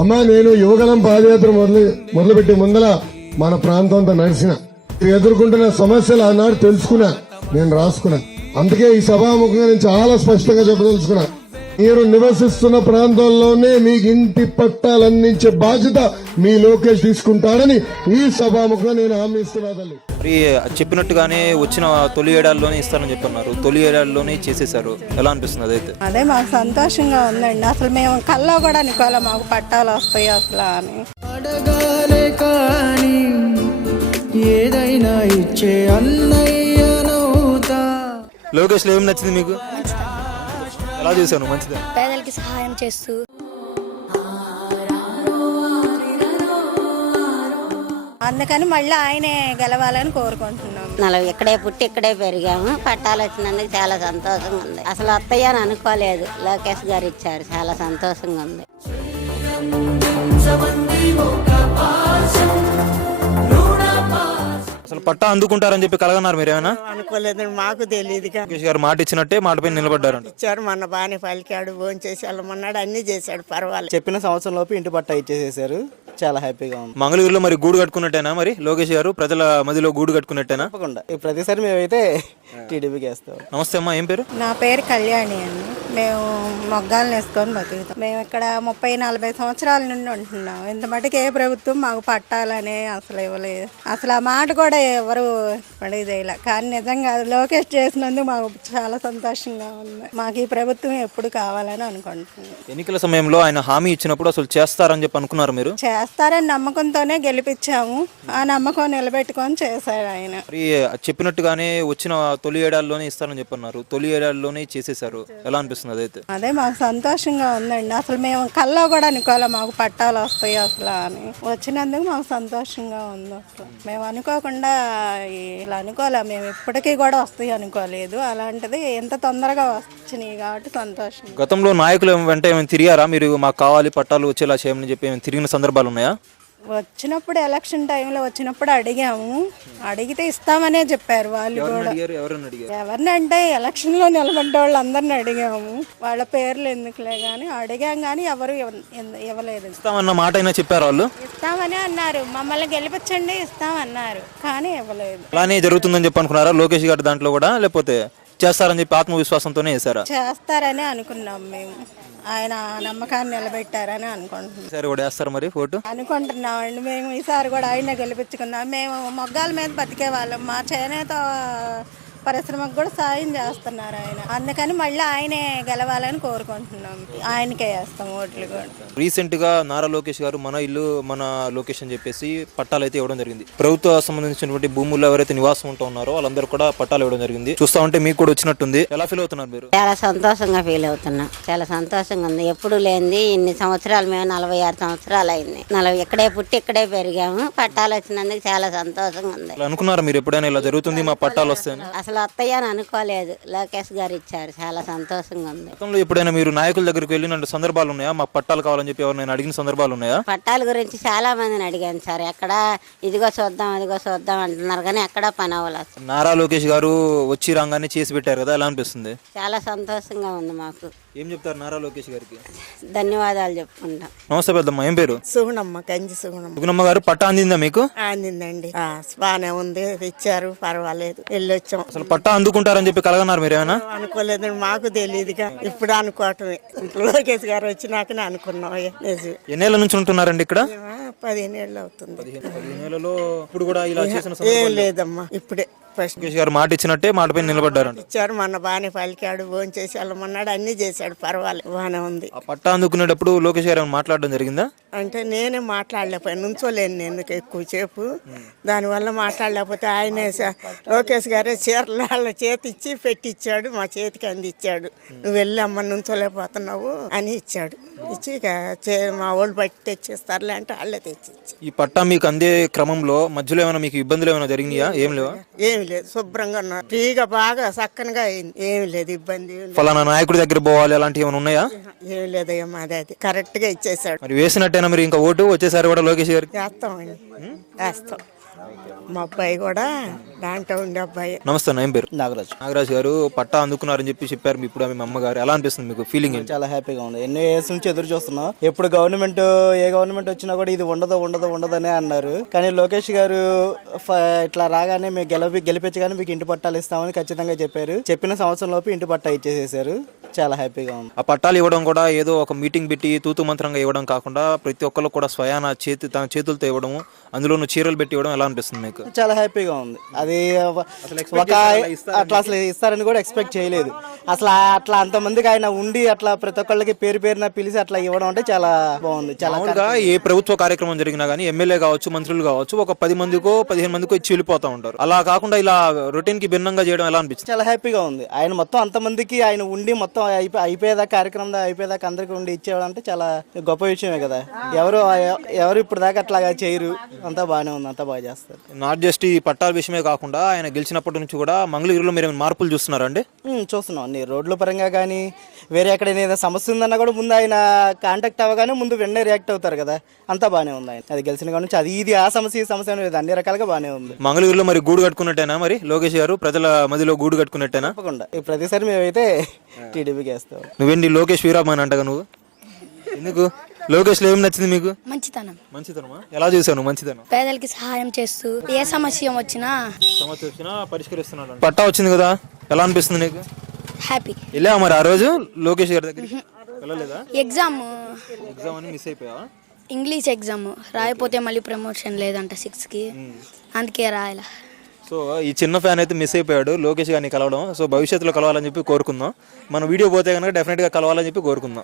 అమ్మా నేను యువగలం పాదయాత్ర మొదలుపెట్టే ముందల మన ప్రాంతం అంతా నడిచిన ఎదుర్కొంటున్న సమస్యలు ఆనాడు తెలుసుకున్నా, నేను రాసుకున్నా. అందుకే ఈ సభాముఖంగా నేను చాలా స్పష్టంగా చెప్పదలుచుకున్నా, మీరు నివసిస్తున్న ప్రాంతంలోనే మీకు ఇంటి పట్టాలు అందించే బాధ్యత మీ లోకేష్ తీసుకుంటారని ఈ సభాముఖంగా నేను హామీ ఇస్తున్నా తల్లి. మరి చెప్పినట్టుగానే వచ్చిన తొలి ఏడాదిలోనే ఇస్తారని చెప్పన్నారు, తొలి ఏడాదిలోనే చేసేసారు. ఎలా అనిపిస్తుంది అదైతే? అదే మాకు సంతోషంగా ఉందండి. అసలు మేము కల్లో కూడా అనుకోవాలి మాకు పట్టాలు వస్తాయి అసలు అని. అడగాలే కానీ ఏదైనా ఇచ్చే అన్నయ్యనవుతా. లోకేష్ లో ఏం నచ్చింది మీకు? ఎలా చేశాను? మంచిదా? పేదలకి సహాయం చేస్తూ అందుకని మళ్ళీ ఆయనే గెలవాలని కోరుకుంటున్నాం. ఇక్కడే పుట్టి ఇక్కడే పెరిగాము. పట్టాలు వచ్చినందుకు చాలా సంతోషంగా ఉంది. అసలు వస్తాయి అని అనుకోలేదు, లోకేష్ గారు ఇచ్చారు, చాలా సంతోషంగా ఉంది. అసలు పట్టా అందుకుంటారని చెప్పి కలగన్నారు మీరు ఏమైనా? అనుకోలేదు, మాకు తెలియదు. లోకేష్ గారు మాట ఇచ్చినట్టే మాట పైన నిలబడ్డారంట. ఇచ్చారు, మొన్న బాగానే పలికాడు, భోజనం చేసి వెళ్ళమన్నాడు, అన్ని చేశాడు, పర్వాలేదు. చెప్పిన సంవత్సరం లోపు ఇంటి పట్టా ఇచ్చేసేసారు, చాలా హ్యాపీగా ఉంది. మంగళగిరిలో మరి గూడు కట్టుకున్నట్టేనా? మరి లోకేష్ గారు ప్రజల మధ్యలో గూడు కట్టుకున్నట్టేనా? తప్పకుండా ప్రతిసారి మేమైతే టీడీపీకి వేస్తాం. నమస్తే అమ్మా, ఏం పేరు? నా పేరు కళ్యాణి అండి. మేము మొగ్గాలను వేసుకొని బతుకుతాం. మేము ఇక్కడ 30-40 సంవత్సరాల నుండి ఉంటున్నాం. ఇంత మటుకు ఏ ప్రభుత్వం మాకు పట్టాలనే అసలు ఇవ్వలేదు. అసలు ఆ మాట కూడా ఎవరు పడేదేలా. కానీ నిజంగా లోకేష్ చేసినందుకు మాకు చాలా సంతోషంగా ఉంది. మాకు ఈ ప్రభుత్వం ఎప్పుడు కావాలని అనుకుంటున్నాం. ఎన్నికల సమయంలో ఆయన హామీ ఇచ్చినప్పుడు అసలు చేస్తారని చెప్పి అనుకున్నారు మీరు? చేస్తారని నమ్మకంతోనే గెలిపించాము. ఆ నమ్మకం నిలబెట్టుకొని చేశారు ఆయన. మరి చెప్పినట్టుగానే వచ్చిన తొలి ఏడాదిలోనే ఇస్తారని చెప్పన్నారు, తొలి ఏడాదిలోనే చేసేసారు. ఎలా అనిపిస్తుంది అదైతే? అదే మాకు సంతోషంగా ఉందండి. అసలు మేము కల్లో కూడా అనుకోవాలి మాకు పట్టాలు వస్తాయి అసలు అని. వచ్చినందుకు మాకు సంతోషంగా ఉంది. అసలు మేము అనుకోకుండా ఇలా అనుకోలే, మేము ఇప్పటికీ కూడా వస్తాయి అనుకోలేదు. అలాంటిది ఎంత తొందరగా వచ్చినాయి కాబట్టి సంతోషం. గతంలో నాయకులు వెంట ఏమైనా తిరిగారా మీరు? మాకు కావాలి పట్టాలు వచ్చేలా చేయమని చెప్పి ఏమైనా తిరిగిన సందర్భాలు ఉన్నాయా? వచ్చినప్పుడు ఎలక్షన్ టైంలో వచ్చినప్పుడు అడిగాము, అడిగితే ఇస్తామనే చెప్పారు వాళ్ళు కూడా. ఎవరినంటే ఎలక్షన్లో నిలబడ్డ వాళ్ళు అందరిని అడిగాము, వాళ్ళ పేర్లు ఎందుకులే కానీ అడిగాం, కానీ ఎవరు ఇవ్వలేదు. ఇస్తామన్న మాట అయినా చెప్పారు వాళ్ళు? ఇస్తామని అన్నారు, మమ్మల్ని గెలిపించండి ఇస్తామన్నారు, కానీ ఇవ్వలేదు. అలానే జరుగుతుందని చెప్పి అనుకున్నారా లోకేష్ గారి దాంట్లో కూడా, లేకపోతే చేస్తారని చెప్పి ఆత్మవిశ్వాసంతోనే వేసారా? చేస్తారని అనుకున్నాం మేము, ఆయన నమ్మకాన్ని నిలబెట్టారని అనుకుంటున్నాం. సరే కూడా వేస్తారు మరి ఓటు అనుకుంటున్నామండి మేము. ఈసారి కూడా ఆయన గెలిపించుకున్నాం. మేము మొగ్గాల మీద బతికే వాళ్ళం, మా చేనేత పరిశ్రమకు కూడా సాయం చేస్తున్నారు ఆయన. అందుకని మళ్ళీ ఆయనే గెలవాలని కోరుకుంటున్నాం. ఆయనకే వేస్తాం ఓట్లు కూడా. రీసెంట్ గా నారా లోకేష్ గారు మన ఇల్లు మన లొకేషన్ చెప్పేసి పట్టాలు అయితే ఇవ్వడం జరిగింది. ప్రభుత్వ సంబంధించినటువంటి భూముల్లో ఎవరైతే నివాసం ఉంటూ ఉన్నారో వాళ్ళందరూ కూడా పట్టాలు ఇవ్వడం జరిగింది. చూస్తా ఉంటే మీకు కూడా వచ్చినట్టుంది. ఎలా ఫీల్ అవుతున్నారు మీరు? చాలా సంతోషంగా ఫీల్ అవుతున్నాం, చాలా సంతోషంగా ఉంది. ఎప్పుడు లేనిది ఇన్ని సంవత్సరాలు, మేము 46 సంవత్సరాలు అయింది. ఇక్కడే పుట్టి ఇక్కడే పెరిగాము. పట్టాలు వచ్చినందుకు చాలా సంతోషంగా ఉంది. అనుకున్నారా మీరు ఎప్పుడైనా ఇలా జరుగుతుంది మా పట్టాలు వస్తాయని? అసలు వస్తాయని అనుకోలేదు, లోకేష్ గారు ఇచ్చారు, చాలా సంతోషంగా ఉంది. గతంలో ఎప్పుడైనా మీరు నాయకుల దగ్గరికి వెళ్ళిన సందర్భాలు ఉన్నాయా? మాకు పట్టాలు కావాలని చెప్పి ఎవరైనా అడిగిన సందర్భాలు ఉన్నాయా? పట్టాల గురించి చాలా మందిని అడిగాను సార్. ఎక్కడ ఇదిగో చూద్దాం అదిగో చూద్దాం అంటున్నారు, కానీ ఎక్కడ పని అవ్వలేదు. నారా లోకేష్ గారు వచ్చి రంగాన్ని చేసి పెట్టారు కదా, ఎలా అనిపిస్తుంది? చాలా సంతోషంగా ఉంది మాకు. ఏం చెప్తారు నారా లోకేష్ గారికి? ధన్యవాదాలు చెప్పుకుంటాం. నమస్తే పెద్దమ్మ, ఏం పేరు? సుగుణమ్మ, కంచి సుగుణమ్మ. సుగుణమ్మ గారు, పట్టా అందిందా మీకు? అందిందండి, బాగానే ఉంది, ఇచ్చారు, పర్వాలేదు, వెళ్ళొచ్చాం. అసలు పట్టా అందుకుంటారని చెప్పి కలగన్నారు మీరు ఏమైనా? అనుకోలేదు, మాకు తెలియదు, ఇప్పుడు అనుకోవటమే. లోకేష్ గారు వచ్చినాకనే అనుకున్నాం. ఎన్నేళ్ల నుంచి ఉంటున్నారండి ఇక్కడ? 15 ఏళ్ళు అవుతుంది. 15 ఏళ్లలో ఇప్పుడు కూడా ఇలా చేసిన ఏం లేదమ్మా, ఇప్పుడే ఫస్ట్. లోకేష్ గారు మాట ఇచ్చినట్టే మాట పైన నిలబడ్డారంట. ఇచ్చారు, మొన్న బాగానే పలికాడు, భోజనం చేసి వెళ్ళమన్నాడు, అన్ని చేశాడు, పర్వాలేదు, బాగానే ఉంది. ఆ పట్టా అందుకునేటప్పుడు లోకేష్ గారు ఏమైనా మాట్లాడడం జరిగిందా? అంటే నేనే మాట్లాడలేకపోయాను, నుంచోలేను నేను ఎక్కువసేపు, దానివల్ల మాట్లాడలేకపోతే ఆయనే లోకేష్ గారే చీరలు వాళ్ళ చేతి ఇచ్చి పెట్టిచ్చాడు, మా చేతికి అందిచ్చాడు. నువ్వు వెళ్ళి అమ్మ నుంచోలేకపోతున్నావు అని ఇచ్చాడు. ఇచ్చి ఇక మా వాళ్ళు బట్టి తెచ్చిస్తారులే అంటే వాళ్ళే తెచ్చి. ఈ పట్టా మీకు అందే క్రమంలో మధ్యలో ఏమైనా మీకు ఇబ్బందులు ఏమైనా జరిగినాయా? ఏం లేవా? ఏమి లేదు, శుభ్రంగా ఉన్నా, ఫ్రీగా బాగా చక్కనగా అయింది, ఏమి లేదు ఇబ్బంది. ఫలానా నాయకుడి దగ్గర పోవాలి అలాంటివి ఏమైనా ఉన్నాయా? ఏమి లేదయ్యా, మాది అది కరెక్ట్ గా ఇచ్చేసాడు. మరి వేసినట్టేనా మీరు ఇంకా ఓటు? వచ్చేసారి కూడా లోకేష్ గారికి వేస్తామండి, వేస్తాం. మా అబ్బాయి కూడా దాంట్లో ఉండే అబ్బాయి. నమస్తే అన్న, ఏం పేరు? నాగరాజు. నాగరాజు గారు పట్టా అందుకున్నారని చెప్పి చెప్పారు ఇప్పుడు మీ అమ్మగారు. ఎలా అనిపిస్తుంది మీకు? ఫీలింగ్ ఏంటి? చాలా హ్యాపీగా ఉంది. ఎన్నో ఇయర్స్ నుంచి ఎదురు చూస్తున్నాం. ఎప్పుడు ఏ గవర్నమెంట్ వచ్చినా కూడా ఇది ఉండదనే అన్నారు. కానీ లోకేష్ గారు ఇట్లా రాగానే మేము గెలిపించగానే మీకు ఇంటి పట్టాలు ఇస్తామని ఖచ్చితంగా చెప్పారు. చెప్పిన సంవత్సరం లోపు ఇంటి పట్టా ఇచ్చేసేసారు. చాలా హ్యాపీగా ఉంది. ఆ పట్టాలు ఇవ్వడం కూడా ఏదో ఒక మీటింగ్ పెట్టి తూతు మంత్రంగా ఇవ్వడం కాకుండా ప్రతి ఒక్కరు కూడా స్వయాన తన చేతులతో ఇవ్వడం, అందులోనూ చీరలు పెట్టి ఇవ్వడం ఎలా అనిపిస్తుంది మీకు? చాలా హ్యాపీగా ఉంది. అది అసలు ఇస్తారని కూడా ఎక్స్పెక్ట్ చేయలేదు. అట్లా అంతమందికి ఆయన ఉండి అట్లా ప్రతి ఒక్కళ్ళకి పేరున పిలిచి అట్లా ఇవ్వడం అంటే చాలా బాగుంది. చాలా మామూలుగా ఏ ప్రభుత్వ కార్యక్రమం జరిగినా కానీ ఎమ్మెల్యే కావచ్చు, మంత్రులు కావచ్చు, ఒక 10 మందికో 15 మందికో ఇచ్చి వెళ్ళిపోతా ఉంటారు. అలా కాకుండా ఇలా రొటీన్ కి భిన్నంగా చేయడం ఎలా అనిపించింది? చాలా హ్యాపీగా ఉంది. ఆయన మొత్తం అంతమందికి ఆయన ఉండి మొత్తం అయిపోయేదాకా కార్యక్రమం అయిపోయేదాకా అందరికి ఉండి ఇచ్చేవాడు అంటే చాలా గొప్ప విషయమే కదా. ఎవరు ఇప్పుడు దాకా అట్లాగా చేయరు. అంతా బాగానే ఉంది, అంతా బాగా చేస్తారు. నాట్ జస్ట్ ఈ పట్టాల విషయమే కాకుండా ఆయన గెలిచినప్పటి నుంచి కూడా మంగళగిరిలో మీరు ఏమైనా మార్పులు చూస్తున్నారా అండి? చూస్తున్నాం. అన్ని రోడ్ల పరంగా కానీ వేరే ఎక్కడైనా ఏదైనా సమస్య ఉందన్నా కూడా ముందు ఆయన కాంటాక్ట్ అవ్వగానే ముందు వెంటనే రియాక్ట్ అవుతారు కదా. అంతా బాగానే ఉంది. ఆయన అది గెలిచిన కాడ నుంచి అది ఇది ఆ సమస్య ఈ సమస్య లేదు, అన్ని రకాలుగా బాగానే ఉంది. మంగళగిరిలో మరి గూడు కట్టుకున్నట్టేనా మరి లోకేష్ గారు? ప్రజల మధ్యలో గూడు కట్టుకున్నట్టేనా? తప్పకుండా ప్రతిసారి మేమైతే టీడీపీకి వేస్తాం. నువ్వేంటి లోకేష్ వీరామని అంటగా నువ్వు? ఎందుకు? లోకేష్ లో ఏం నచ్చింది మీకు? మంచితనమా? ఎలా చూసాను మంచితనం? పేదలకి సహాయం చేస్తూ ఏ సమస్య వచ్చినా పరిష్కరిస్తున్నాడు. పట్టా వచ్చింది కదా, ఎలా అనిపిస్తుంది నీకు? హ్యాపీ. వెళ్ళావా మరి ఆ రోజు లోకేష్ గారి దగ్గరికి? వెళ్ళలేదా? ఎగ్జామ్ అని మిస్ అయిపోయావా? ఇంగ్లీష్ ఎగ్జామ్ రాయపోతే మళ్ళీ ప్రమోషన్ లేదంట 6కి, అందుకే రాయలా. సో ఈ చిన్న ఫ్యాన్ అయితే మిస్ అయిపోయాడు లోకేష్ గారిని కలవడం. సో భవిష్యత్తులో కలవాలని చెప్పి కోరుకుందాం. మన వీడియో పోతే కనుక డెఫినెట్గా కలవాలని చెప్పి కోరుకుందాం.